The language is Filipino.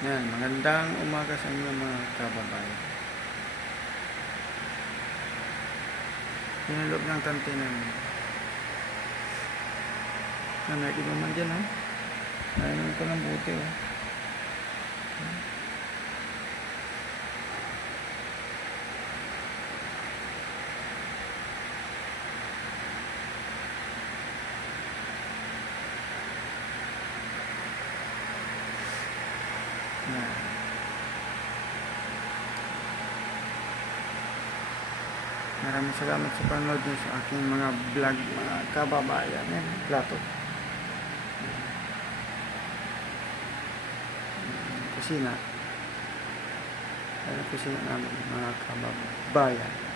Yan, magandang umaga sa inyo mga kababayan. Pinulog ng tante namin. May iba man dyan, ha? Nainom ko ng buti, oh. Yan. Maraming salamat sa panood nyo sa aking mga vlog, mga kababayan. Yan, plato. Kusina. Ayan, kusina namin, mga kababayan.